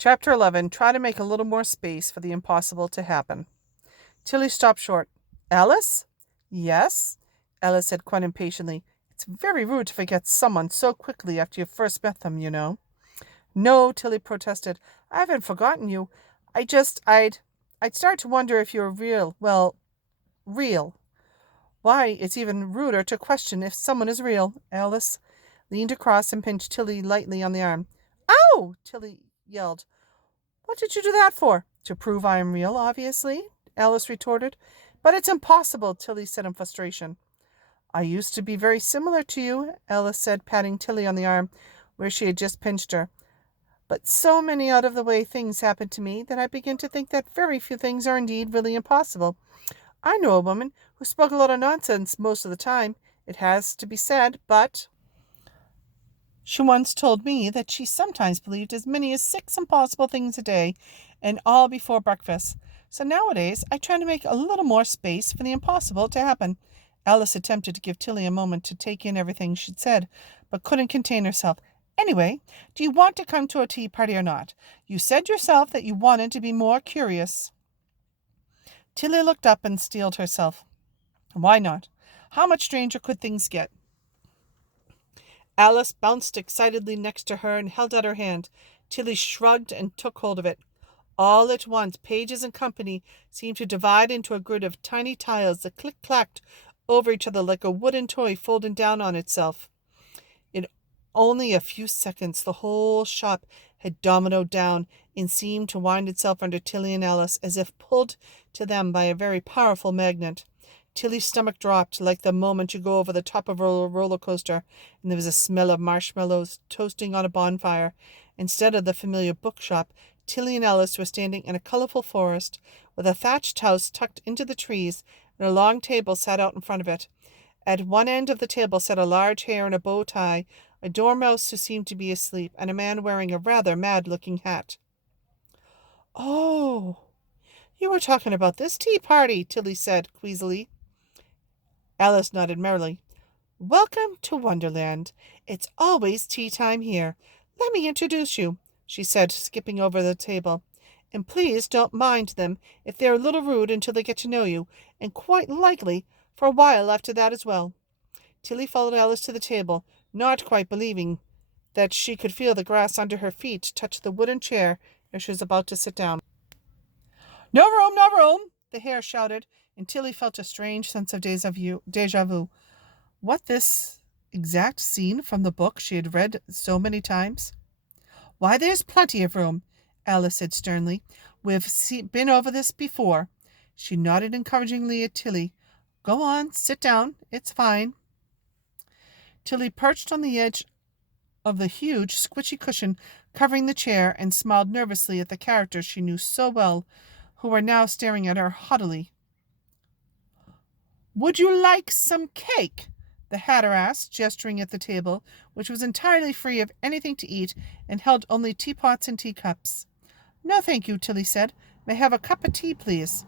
Chapter 11. Try to make a little more space for the impossible to happen. Tilly stopped short. Alice? Yes? Alice said quite impatiently. It's very rude to forget someone so quickly after you first met them, you know. No, Tilly protested. I haven't forgotten you. I'd start to wonder if you're real. Well, real. Why, it's even ruder to question if someone is real. Alice leaned across and pinched Tilly lightly on the arm. Ow! Tilly yelled. What did you do that for? To prove I am real, obviously, Alice retorted. But it's impossible, Tilly said in frustration. I used to be very similar to you, Alice said, patting Tilly on the arm where she had just pinched her. But so many out-of-the-way things happen to me that I begin to think that very few things are indeed really impossible. I know a woman who spoke a lot of nonsense most of the time, it has to be said, but she once told me that she sometimes believed as many as 6 impossible things a day, and all before breakfast. So nowadays, I try to make a little more space for the impossible to happen. Alice attempted to give Tilly a moment to take in everything she'd said, but couldn't contain herself. Anyway, do you want to come to a tea party or not? You said yourself that you wanted to be more curious. Tilly looked up and steeled herself. Why not? How much stranger could things get? Alice bounced excitedly next to her and held out her hand. Tilly shrugged and took hold of it. All at once, Pages and company seemed to divide into a grid of tiny tiles that click-clacked over each other like a wooden toy folding down on itself. In only a few seconds, the whole shop had dominoed down and seemed to wind itself under Tilly and Alice as if pulled to them by a very powerful magnet. Tilly's stomach dropped like the moment you go over the top of a roller coaster and there was a smell of marshmallows toasting on a bonfire. Instead of the familiar bookshop, Tilly and Alice were standing in a colourful forest with a thatched house tucked into the trees and a long table set out in front of it. At one end of the table sat a large hare in a bow tie, a dormouse who seemed to be asleep, and a man wearing a rather mad-looking hat. Oh, you were talking about this tea party, Tilly said queasily. Alice nodded merrily. Welcome to Wonderland. It's always tea time here. Let me introduce you, she said, skipping over the table. And please don't mind them if they're a little rude until they get to know you, and quite likely for a while after that as well. Tilly followed Alice to the table, not quite believing that she could feel the grass under her feet touch the wooden chair as she was about to sit down. No room, no room, the hare shouted, and Tilly felt a strange sense of déjà vu. What, this exact scene from the book she had read so many times? Why, there's plenty of room, Alice said sternly. We've been over this before. She nodded encouragingly at Tilly. Go on, sit down. It's fine. Tilly perched on the edge of the huge, squishy cushion covering the chair and smiled nervously at the characters she knew so well, who were now staring at her haughtily. Would you like some cake? The Hatter asked, gesturing at the table, which was entirely free of anything to eat and held only teapots and teacups. No, thank you, Tilly said. May I have a cup of tea, please?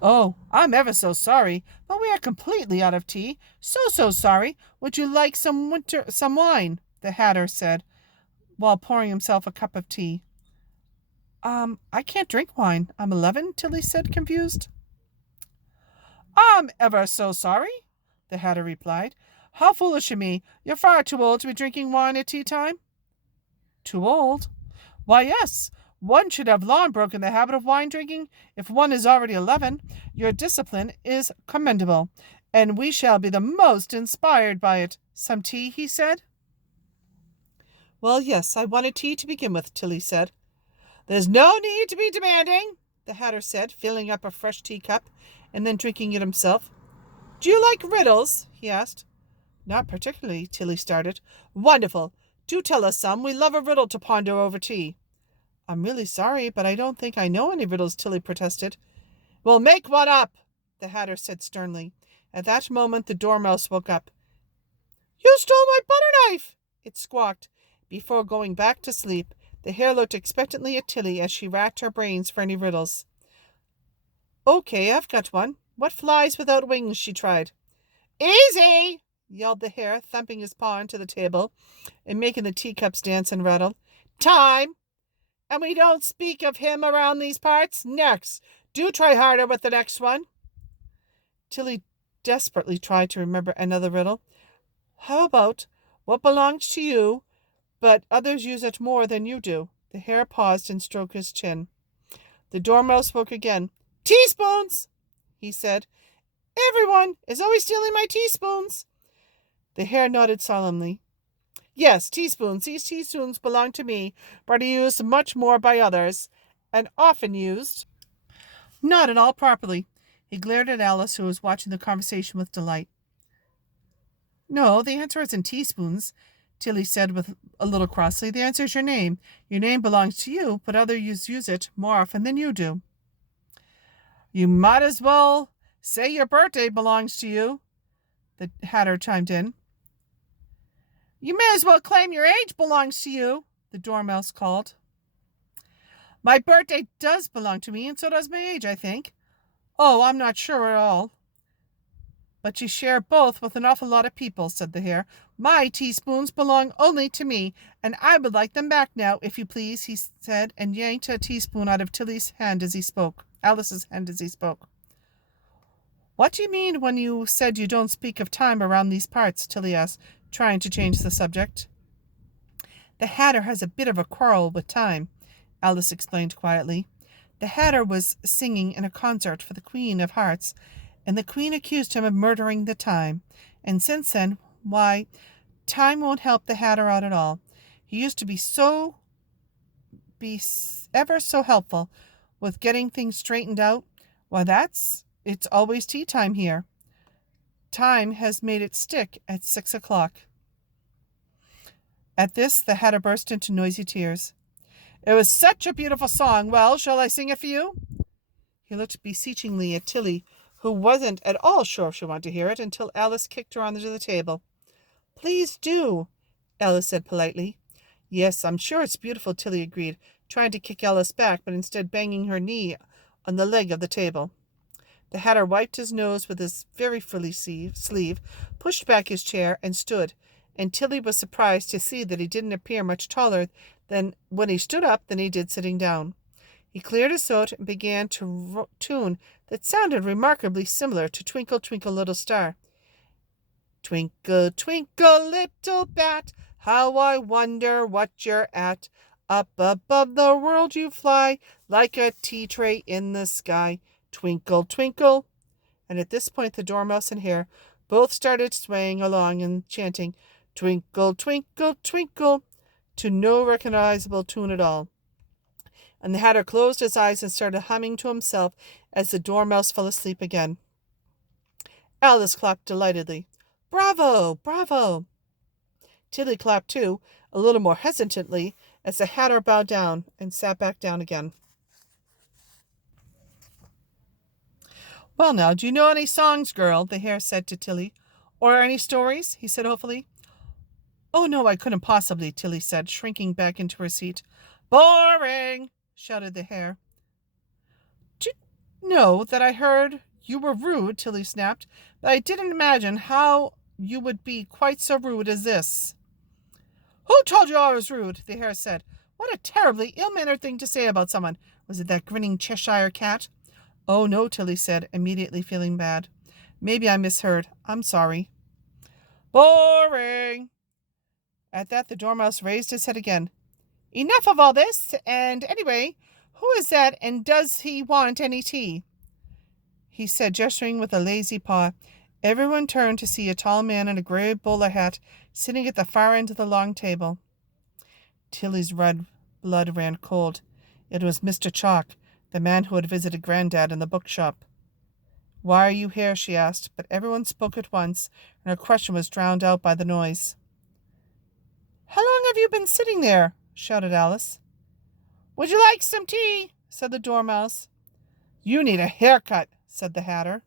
Oh, I'm ever so sorry, but we are completely out of tea. So sorry. Would you like some wine? The Hatter said, while pouring himself a cup of tea. I can't drink wine. I'm 11, Tilly said, confused. I'm ever so sorry, the Hatter replied. How foolish of me. You're far too old to be drinking wine at tea time. Too old? Why, yes. One should have long broken the habit of wine drinking if one is already 11. Your discipline is commendable, and we shall be the most inspired by it. Some tea, he said. Well, yes, I wanted tea to begin with, Tilly said. There's no need to be demanding, the Hatter said, filling up a fresh teacup and then drinking it himself. Do you like riddles? He asked. Not particularly, Tilly started. Wonderful. Do tell us some. We love a riddle to ponder over tea. I'm really sorry, but I don't think I know any riddles, Tilly protested. Well, make one up, the Hatter said sternly. At that moment, the Dormouse woke up. You stole my butter knife, it squawked. Before going back to sleep, the hare looked expectantly at Tilly as she racked her brains for any riddles. Okay, I've got one. What flies without wings? She tried. Easy, yelled the hare, thumping his paw into the table and making the teacups dance and rattle. Time. and we don't speak of him around these parts. Next, do try harder with the next one. Tilly desperately tried to remember another riddle. How about, what belongs to you, but others use it more than you do? The hare paused and stroked his chin. The Dormouse spoke again. Teaspoons, he said. Everyone is always stealing my teaspoons. The hare nodded solemnly. Yes, teaspoons. These teaspoons belong to me, but are used much more by others, and often used not at all properly. He glared at Alice, who was watching the conversation with delight. No, the answer isn't teaspoons, Tilly said with a little crossly. The answer is your name. Your name belongs to you, but others use it more often than you do. You might as well say your birthday belongs to you, the Hatter chimed in. You may as well claim your age belongs to you, the Dormouse called. My birthday does belong to me, and so does my age, I think. Oh, I'm not sure at all. But you share both with an awful lot of people, said the hare. My teaspoons belong only to me, and I would like them back now, if you please, he said, and yanked a teaspoon out of Alice's hand as he spoke. What do you mean when you said you don't speak of time around these parts? Tilly asked, trying to change the subject. The Hatter has a bit of a quarrel with time, Alice explained quietly. The Hatter was singing in a concert for the Queen of Hearts, and the Queen accused him of murdering the time. And since then, why, time won't help the Hatter out at all. He used to be ever so helpful with getting things straightened out. Why, it's always tea time here. Time has made it stick at 6 o'clock. At this, the Hatter burst into noisy tears. It was such a beautiful song. Well, shall I sing it for you? He looked beseechingly at Tilly, who wasn't at all sure if she wanted to hear it, until Alice kicked her onto the table. Please do, Alice said politely. Yes, I'm sure it's beautiful, Tilly agreed, trying to kick Alice back, but instead banging her knee on the leg of the table. The Hatter wiped his nose with his very frilly sleeve, pushed back his chair, and stood, and Tilly was surprised to see that he didn't appear much taller than when he stood up than he did sitting down. He cleared his throat and began to tune that sounded remarkably similar to Twinkle, Twinkle, Little Star. Twinkle, twinkle, little bat, how I wonder what you're at. Up above the world you fly, like a tea tray in the sky. Twinkle, twinkle. And at this point the Dormouse and Hare both started swaying along and chanting, Twinkle, twinkle, twinkle, to no recognizable tune at all. And the Hatter closed his eyes and started humming to himself as the Dormouse fell asleep again. Alice clapped delightedly. Bravo! Bravo! Tilly clapped too, a little more hesitantly, as the Hatter bowed down and sat back down again. Well now, do you know any songs, girl? The Hare said to Tilly. Or any stories? He said hopefully. Oh no, I couldn't possibly, Tilly said, shrinking back into her seat. Boring! Shouted the Hare. Do you know that I heard you were rude, Tilly snapped, but I didn't imagine how you would be quite so rude as this. Who told you I was rude? The Hare said. What a terribly ill-mannered thing to say about someone. Was it that grinning Cheshire cat? Oh no, Tilly said, immediately feeling bad. Maybe I misheard. I'm sorry. Boring! At that, the Dormouse raised his head again. Enough of all this, and anyway, who is that, and does he want any tea? He said, gesturing with a lazy paw. Everyone turned to see a tall man in a grey bowler hat sitting at the far end of the long table. Tilly's red blood ran cold. It was Mr. Chalk, the man who had visited Grandad in the bookshop. Why are you here? She asked, but everyone spoke at once, and her question was drowned out by the noise. How long have you been sitting there? Shouted Alice. Would you like some tea? Said the Dormouse. You need a haircut, said the Hatter.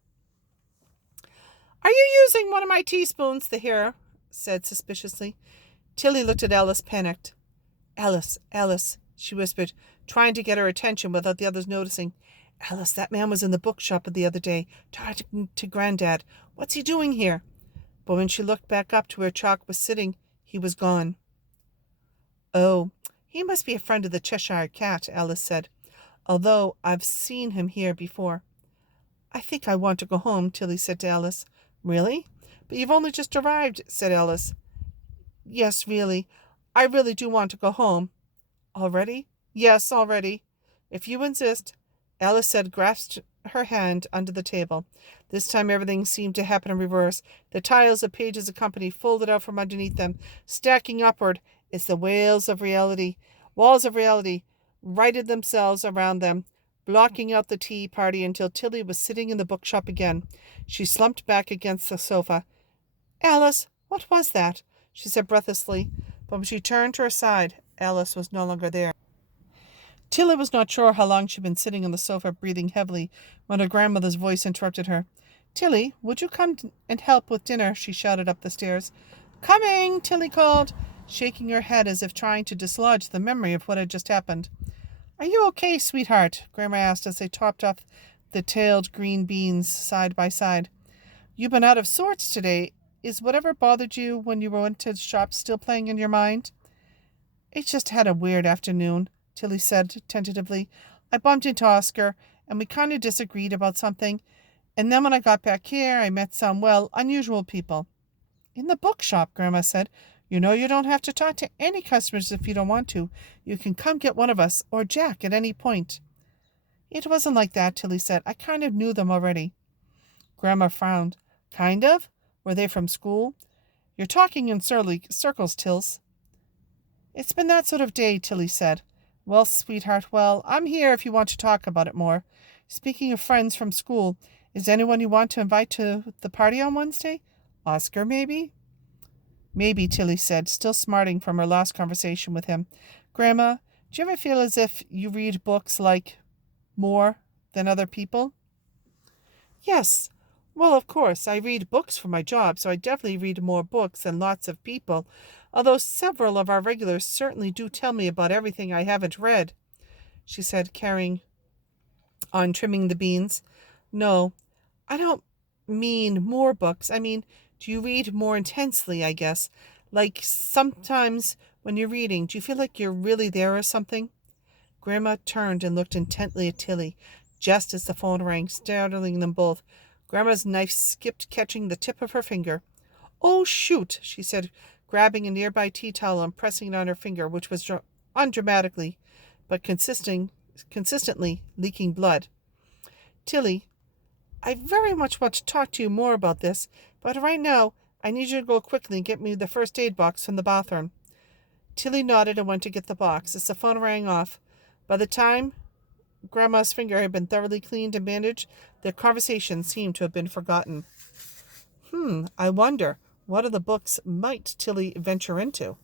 Are you using one of my teaspoons? The Hare said suspiciously. Tilly looked at Alice, panicked. Alice, she whispered, trying to get her attention without the others noticing. Alice, that man was in the bookshop the other day, talking to Grandad. What's he doing here? But when she looked back up to where Chalk was sitting, he was gone. Oh, He must be a friend of the Cheshire Cat, Alice said, although I've seen him here before. I think I want to go home, Tilly said to Alice. Really? But you've only just arrived, said Alice. Yes, really. I really do want to go home. Already? Yes, already. If you insist, Alice said, grasped her hand under the table. This time everything seemed to happen in reverse. The tiles of pages of company folded out from underneath them, stacking upward as the walls of reality righted themselves around them, blocking out the tea party until Tilly was sitting in the bookshop again. She slumped back against the sofa. Alice, what was that? She said breathlessly, but when she turned to her side, Alice was no longer there. Tilly was not sure how long she had been sitting on the sofa, breathing heavily, when her grandmother's voice interrupted her. Tilly, would you come and help with dinner? She shouted up the stairs. Coming, Tilly called, shaking her head as if trying to dislodge the memory of what had just happened. Are you okay, sweetheart? Grandma asked as they topped off the tailed green beans side by side. You've been out of sorts today. Is whatever bothered you when you went to the shop still playing in your mind? It's just had a weird afternoon, Tilly said tentatively. I bumped into Oscar, and we kind of disagreed about something. And then when I got back here, I met some, unusual people. In the bookshop, Grandma said. You know you don't have to talk to any customers if you don't want to. You can come get one of us, or Jack, at any point. It wasn't like that, Tilly said. I kind of knew them already. Grandma frowned. Kind of? Were they from school? You're talking in circles, Tills. It's been that sort of day, Tilly said. Well, sweetheart, I'm here if you want to talk about it more. Speaking of friends from school, is anyone you want to invite to the party on Wednesday? Oscar, maybe? Maybe, Tilly said, still smarting from her last conversation with him. Grandma, do you ever feel as if you read books more than other people? Yes. Well, of course, I read books for my job, so I definitely read more books than lots of people, although several of our regulars certainly do tell me about everything I haven't read, she said, carrying on trimming the beans. No, I don't mean more books. I mean, do you read more intensely, I guess? Like sometimes when you're reading, do you feel like you're really there or something? Grandma turned and looked intently at Tilly, just as the phone rang, startling them both. Grandma's knife skipped, catching the tip of her finger. Oh, shoot, she said, grabbing a nearby tea towel and pressing it on her finger, which was undramatically, but consistently leaking blood. Tilly, I very much want to talk to you more about this, but right now I need you to go quickly and get me the first aid box from the bathroom. Tilly nodded and went to get the box as the phone rang off. By the time Grandma's finger had been thoroughly cleaned and bandaged, the conversation seemed to have been forgotten. I wonder, what other books might Tilly venture into?